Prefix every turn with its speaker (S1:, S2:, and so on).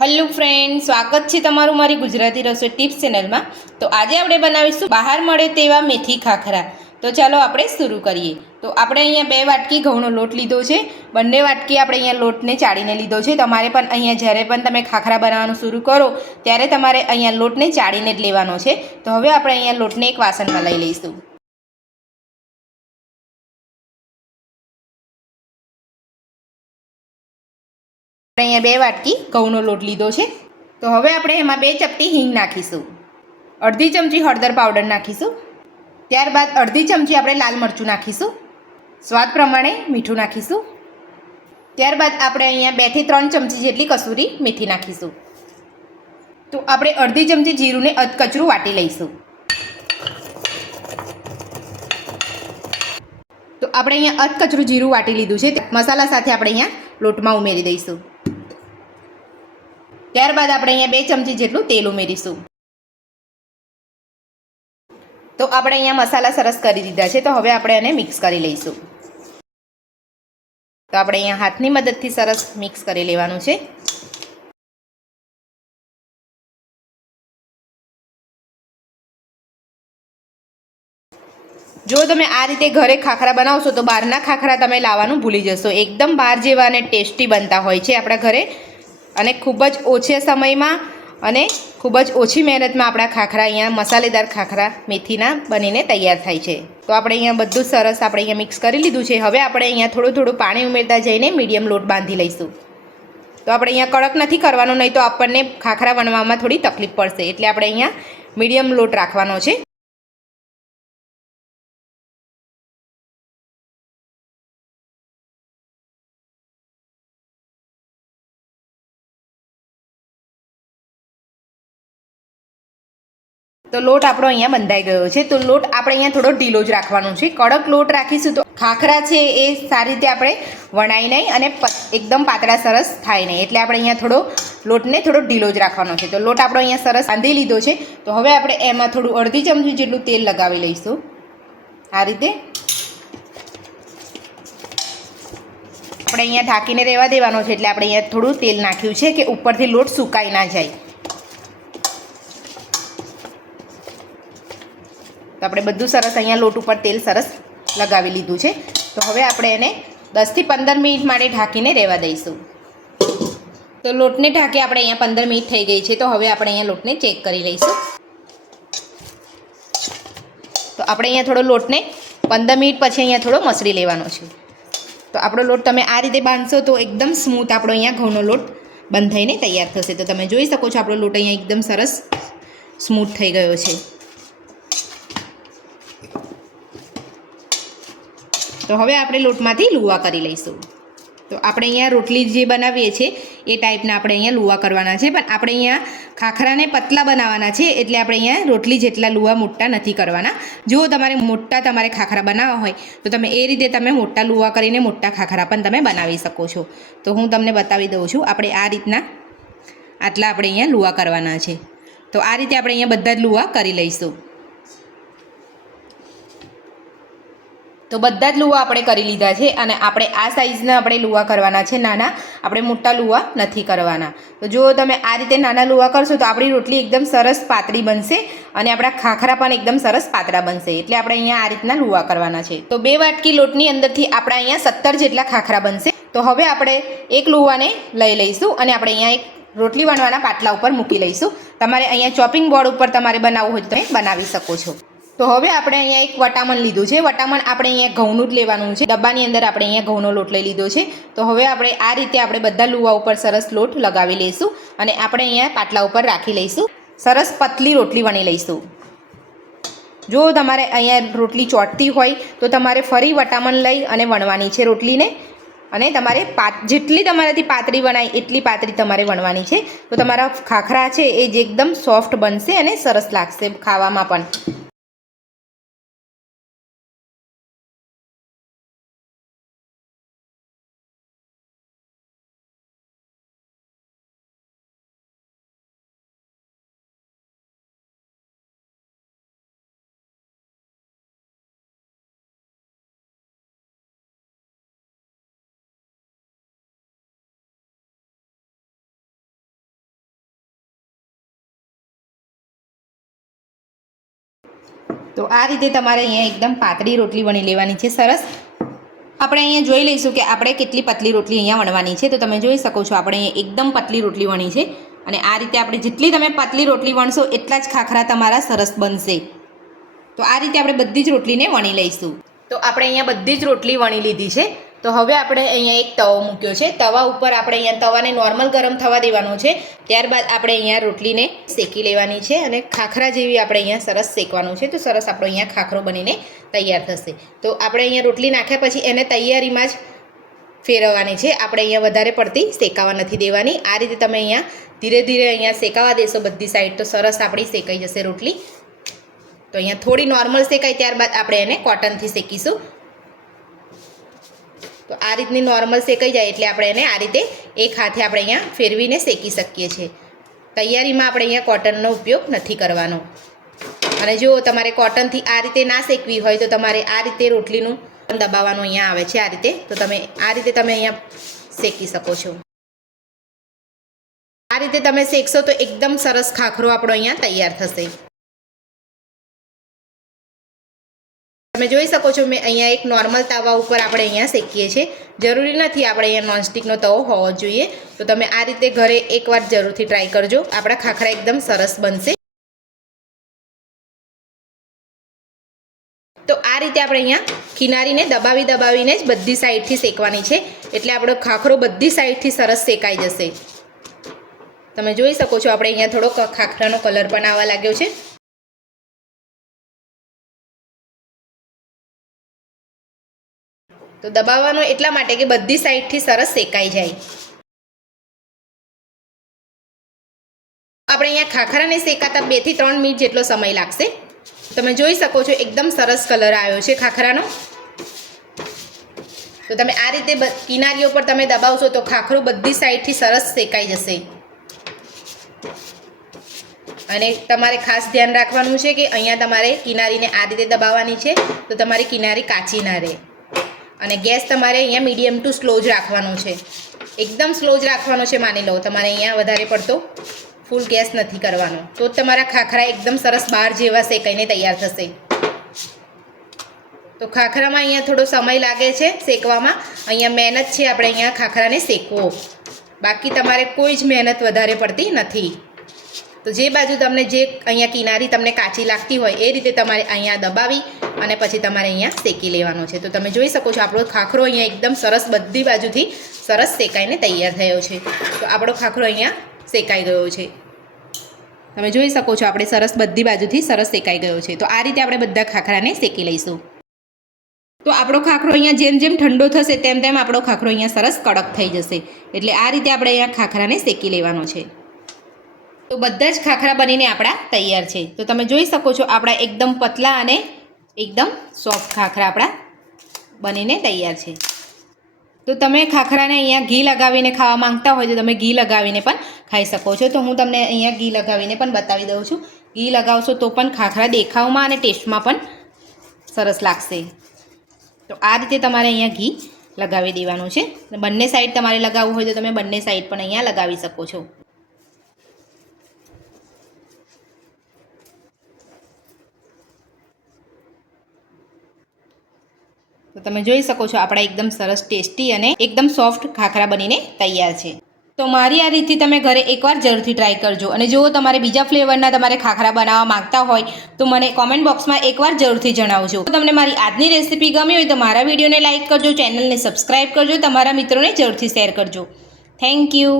S1: Hello friend, સ્વાગત છે તમારું મારી ગુજરાતી રસોઈ ટિપ્સ ચેનલમાં. તો આજે આપણે બનાવીશું બહાર મળે તેવા મેથી ખાખરા. તો ચાલો આપણે શરૂ કરીએ. તો આપણે અહીંયા બે વાટકી ઘઉંનો લોટ લીધો છે. બંને વાટકી આપણે અહીંયા લોટને ચાળીને લીધો છે. તમારે પણ અહીંયા જ્યારે પણ તમે ખાખરા બનાવવાનું શરૂ કરો, ત્યારે તમારે અહીંયા લોટને ચાળીને જ લેવાનો છે. તો હવે આપણે અહીંયા લોટને એક વાસણમાં લઈ લઈશું. અહીંયા બે વાટકી ઘઉંનો લોટ લીધો છે. તો હવે આપણે એમાં બે ચપટી હિંગ નાખીશું. અડધી ચમચી હળદર પાવડર નાખીશું. ત્યારબાદ અડધી ચમચી આપણે લાલ મરચું નાખીશું. સ્વાદ પ્રમાણે મીઠું નાખીશું. ત્યારબાદ આપણે અહીંયા બેથી ત્રણ ચમચી જેટલી કસૂરી મેથી નાખીશું. તો આપણે અડધી ચમચી જીરુંને અધકચરું વાટી લઈશું. તો આપણે અહીંયા અધકચરું જીરું વાટી લીધું છે. મસાલા સાથે આપણે અહીંયા લોટમાં ઉમેરી દઈશું. ત્યારબાદ આપણે અહીંયા બે ચમચી જેટલું તેલ ઉમેરીશું. તો આપણે અહીંયા મસાલા સરસ કરી દીધા છે, તો હવે આપણે એને મિક્સ કરી લઈશું. તો આપણે અહીંયા હાથની મદદથી સરસ મિક્સ કરી લેવાનું છે. જો તમે આ રીતે ઘરે ખાખરા બનાવશો, તો બહારના ખાખરા તમે લાવવાનું ભૂલી જશો. એકદમ બહાર જેવા અને ટેસ્ટી બનતા હોય છે આપણા ઘરે. અને ખૂબ જ ઓછા સમયમાં અને ખૂબ જ ઓછી મહેનતમાં આપણા ખાખરા અહીંયા મસાલેદાર ખાખરા મેથીના બનીને તૈયાર થાય છે. તો આપણે અહીંયા બધું સરસ આપણે અહીંયા મિક્સ કરી લીધું છે. હવે આપણે અહીંયા થોડું થોડું પાણી ઉમેરતા જઈને મીડિયમ લોટ બાંધી લઈશું. તો આપણે અહીંયા કડક નથી કરવાનો, નહીં તો આપણને ખાખરા બનવામાં થોડી તકલીફ પડશે. એટલે આપણે અહીંયા મીડિયમ લોટ રાખવાનો છે. તો લોટ આપણો અહીંયા બંધાઈ ગયો છે. તો લોટ આપણે અહીંયા થોડો ઢીલો જ રાખવાનો છે. કડક લોટ રાખીશું તો ખાખરા છે એ સારી રીતે આપણે વણાય નહીં અને એકદમ પાતળા સરસ થાય નહીં. એટલે આપણે અહીંયા થોડો લોટને થોડો ઢીલો જ રાખવાનો છે. તો લોટ આપણો અહીંયા સરસ બાંધી લીધો છે. તો હવે આપણે એમાં થોડું અડધી ચમચી જેટલું તેલ લગાવી લઈશું. આ રીતે. આપણે અહીંયા ઢાંકીને રહેવા દેવાનો છે. એટલે આપણે અહીંયા થોડું તેલ નાખ્યું છે કે ઉપરથી લોટ સુકાઈ ના જાય. આપણે બધું સરસ અહીંયા લોટ ઉપર તેલ સરસ લગાવી લીધું છે. તો હવે આપણે એને દસથી પંદર મિનિટ માટે ઢાંકીને રહેવા દઈશું. તો લોટને ઢાંકી આપણે અહીંયા પંદર મિનિટ થઈ ગઈ છે, તો હવે આપણે અહીંયા લોટને ચેક કરી લઈશું. તો આપણે અહીંયા થોડો લોટને પંદર મિનિટ પછી અહીંયા થોડો મસળી લેવાનો છે. તો આપણો લોટ તમે આ રીતે બાંધશો તો એકદમ સ્મૂથ આપણો અહીંયા ઘઉંનો લોટ બંધ થઈને તૈયાર થશે. તો તમે જોઈ શકો છો આપણો લોટ અહીંયા એકદમ સરસ સ્મૂથ થઈ ગયો છે. તો હવે આપણે લોટમાંથી લુવા કરી લઈશું. તો આપણે અહીંયા રોટલી જે બનાવીએ છીએ, એ ટાઈપના આપણે અહીંયા લુવા કરવાના છે. પણ આપણે અહીંયા ખાખરાને પતલા બનાવવાના છે, એટલે આપણે અહીંયા રોટલી જેટલા લુવા મોટા નથી કરવાના. જો તમારે મોટા તમારે ખાખરા બનાવવા હોય, તો તમે એ રીતે તમે મોટા લુવા કરીને મોટા ખાખરા પણ તમે બનાવી શકો છો. તો હું તમને બતાવી દઉં છું, આપણે આ રીતના આટલા આપણે અહીંયા લુવા કરવાના છે. તો આ રીતે આપણે અહીંયા બધા જ લુવા કરી લઈશું. તો બધા જ લુવા આપણે કરી લીધા છે અને આપણે આ સાઇઝના આપણે લુવા કરવાના છે નાના. આપણે મોટા લુવા નથી કરવાના. તો જો તમે આ રીતે નાના લુવા કરશો તો આપણી રોટલી એકદમ સરસ પાતળી બનશે અને આપણા ખાખરા પણ એકદમ સરસ પાતળા બનશે. એટલે આપણે અહીંયા આ રીતના લુવા કરવાના છે. તો બે વાટકી લોટની અંદરથી આપણા અહીંયા સત્તર જેટલા ખાખરા બનશે. તો હવે આપણે એક લુવાને લઈ લઈશું અને આપણે અહીંયા એક રોટલી વણવાના પાટલા ઉપર મૂકી લઈશું. તમારે અહીંયા ચોપિંગ બોર્ડ ઉપર તમારે બનાવવું હોય તો તમે બનાવી શકો છો. તો હવે આપણે અહીંયા એક વટામણ લીધું છે. વટામણ આપણે અહીંયા ઘઉંનું જ લેવાનું છે. ડબ્બાની અંદર આપણે અહીંયા ઘઉંનો લોટ લઈ લીધો છે. તો હવે આપણે આ રીતે આપણે બધા લુવા ઉપર સરસ લોટ લગાવી લઈશું અને આપણે અહીંયા પાટલા ઉપર રાખી લઈશું. સરસ પતલી રોટલી વણી લઈશું. જો તમારે અહીંયા રોટલી ચોટતી હોય તો તમારે ફરી વટામણ લઈ અને વણવાની છે રોટલીને. અને તમારે પાત, જેટલી તમારાથી પાતળી વણાય એટલી પાતળી તમારે વણવાની છે. તો તમારા ખાખરા છે એ જે એકદમ સોફ્ટ બનશે અને સરસ લાગશે ખાવામાં પણ. તો આ રીતે તમારે અહીંયા એકદમ પાતળી રોટલી વણી લેવાની છે, સરસ. આપણે અહીંયા જોઈ લઈશું કે આપણે કેટલી પતલી રોટલી અહીંયા વણવાની છે. તો તમે જોઈ શકો છો, આપણે અહીંયા એકદમ પતલી રોટલી વણી છે. અને આ રીતે આપણે જેટલી તમે પતલી રોટલી વણશો, એટલા જ ખાખરા તમારા સરસ બનશે. તો આ રીતે આપણે બધી જ રોટલીને વણી લઈશું. તો આપણે અહીંયા બધી જ રોટલી વણી લીધી છે. તો હવે આપણે અહીંયા એક તવો મૂક્યો છે. તવા ઉપર આપણે અહીંયા તવાને નોર્મલ ગરમ થવા દેવાનો છે. ત્યારબાદ આપણે અહીંયા રોટલીને શેકી લેવાની છે અને ખાખરા જેવી આપણે અહીંયા સરસ શેકવાનું છે. તો સરસ આપણો અહીંયા ખાખરો બનીને તૈયાર થશે. તો આપણે અહીંયા રોટલી નાખ્યા પછી એને તૈયારીમાં જ ફેરવવાની છે. આપણે અહીંયા વધારે પડતી શેકાવા નથી દેવાની. આ રીતે તમે અહીંયા ધીરે ધીરે અહીંયા શેકાવા દેશો બધી સાઈડ તો સરસ આપણી શેકાઈ જશે રોટલી. તો અહીંયા થોડી નોર્મલ શેકાય ત્યારબાદ આપણે એને કોટનથી શેકીશું. તો આ રીતની નોર્મલ શેકાઈ જાય એટલે આપણે એને આ રીતે એક હાથે આપણે અહીંયા ફેરવીને શેકી શકીએ છીએ. તૈયારીમાં આપણે અહીંયા કોટનનો ઉપયોગ નથી કરવાનો. અને જો તમારે કોટનથી આ રીતે ના શેકવી હોય તો તમારે આ રીતે રોટલીનું દબાવવાનું અહીંયા આવે છે આ રીતે. તો તમે આ રીતે તમે અહીંયા શેકી શકો છો. આ રીતે તમે શેકશો તો એકદમ સરસ ખાખરો આપણો અહીંયા તૈયાર થશે. તમે જોઈ શકો છો, મેં અહીંયા એક નોર્મલ તાવા ઉપર આપણે અહીંયા શેકીએ છીએ. જરૂરી નથી આપણે અહીંયા નોનસ્ટિકનો તવો હોવો જોઈએ. તો તમે આ રીતે ઘરે એકવાર જરૂરથી ટ્રાય કરજો. આપણા ખાખરા એકદમ સરસ બનશે. તો આ રીતે આપણે અહીંયા કિનારીને દબાવી દબાવીને જ બધી સાઈડથી શેકવાની છે. એટલે આપણો ખાખરો બધી સાઈડથી સરસ શેકાઈ જશે. તમે જોઈ શકો છો, આપણે અહીંયા થોડો ખાખરાનો કલર પણ આવવા લાગ્યો છે. તો દબાવવાનો એટલા માટે કે બધી સાઈડથી સરસ શેકાઈ જાય. આપણે અહીંયા ખાખરાને શેકાતા બેથી ત્રણ મિનિટ જેટલો સમય લાગશે. તમે જોઈ શકો છો એકદમ સરસ કલર આવ્યો છે ખાખરાનો. તો તમે આ રીતે કિનારીઓ પર તમે દબાવશો તો ખાખરો બધી સાઈડથી સરસ શેકાઈ જશે. અને તમારે ખાસ ધ્યાન રાખવાનું છે કે અહીંયા તમારે કિનારીને આ રીતે દબાવવાની છે તો તમારી કિનારી કાચી ના રહે. અને ગેસ તમારે અહીંયા મીડિયમ ટુ સ્લો જ રાખવાનો છે. એકદમ સ્લો જ રાખવાનો છે માની લો. તમારે અહીંયા વધારે પડતો ફૂલ ગેસ નથી કરવાનો. તો તમારા ખાખરા એકદમ સરસ બહાર જેવા શેકાઈને તૈયાર થશે. તો ખાખરામાં અહીંયા થોડો સમય લાગે છે શેકવામાં. અહીંયા મહેનત છે આપણે અહીંયા ખાખરાને શેકવો. બાકી તમારે કોઈ જ મહેનત વધારે પડતી નથી. તો જે બાજુ તમને જે અહીંયા કિનારી તમને કાચી લાગતી હોય એ રીતે તમારે અહીંયા દબાવી અને પછી તમારે અહીંયા શેકી લેવાનો છે. તો તમે જોઈ શકો છો આપણો ખાખરો અહીંયા એકદમ સરસ બધી બાજુથી સરસ શેકાઈને તૈયાર થયો છે. તો આપણો ખાખરો અહીંયા શેકાઈ ગયો છે. તમે જોઈ શકો છો આપણે સરસ બધી બાજુથી સરસ શેકાઈ ગયો છે. તો આ રીતે આપણે બધા ખાખરાને શેકી લઈશું. તો આપણો ખાખરો અહીંયા જેમ જેમ ઠંડો થશે તેમ તેમ આપણો ખાખરો અહીંયા સરસ કડક થઈ જશે. એટલે આ રીતે આપણે અહીંયા ખાખરાને શેકી લેવાનો છે. તો બધા જ ખાખરા બનીને આપણા તૈયાર છે. તો તમે જોઈ શકો છો આપણા એકદમ પતલા અને એકદમ સોફ્ટ ખાખરા આપણા બનીને તૈયાર છે. તો તમે ખાખરાને અહીંયા ઘી લગાવીને ખાવા માંગતા હોય તો તમે ઘી લગાવીને પણ ખાઈ શકો છો. તો હું તમને અહીંયા ઘી લગાવીને પણ બતાવી દઉં છું. ઘી લગાવશો તો પણ ખાખરા દેખાવમાં અને ટેસ્ટમાં પણ સરસ લાગશે. તો આ રીતે તમારે અહીંયા ઘી લગાવી દેવાનું છે. બંને સાઈડ તમારે લગાવવું હોય તો તમે બંને સાઈડ પણ અહીંયા લગાવી શકો છો. તો તમે જોઈ શકો છો, આપણા એકદમ સરસ ટેસ્ટી અને એકદમ સોફ્ટ ખાખરા બનીને તૈયાર છે. તો મારી આ રીતથી તમે ઘરે એકવાર જરૂરથી ટ્રાય કરજો. અને જો તમારે બીજા ફ્લેવરના તમારે ખાખરા બનાવવા માંગતા હોય, તો મને કોમેન્ટ બોક્સમાં એકવાર જરૂરથી જણાવજો. તો તમને મારી આજની રેસીપી ગમી હોય, તો મારા વિડીયોને લાઇક કરજો ચેનલને સબસ્ક્રાઈબ કરજો, તમારા મિત્રોને જરૂરથી શેર કરજો. Thank you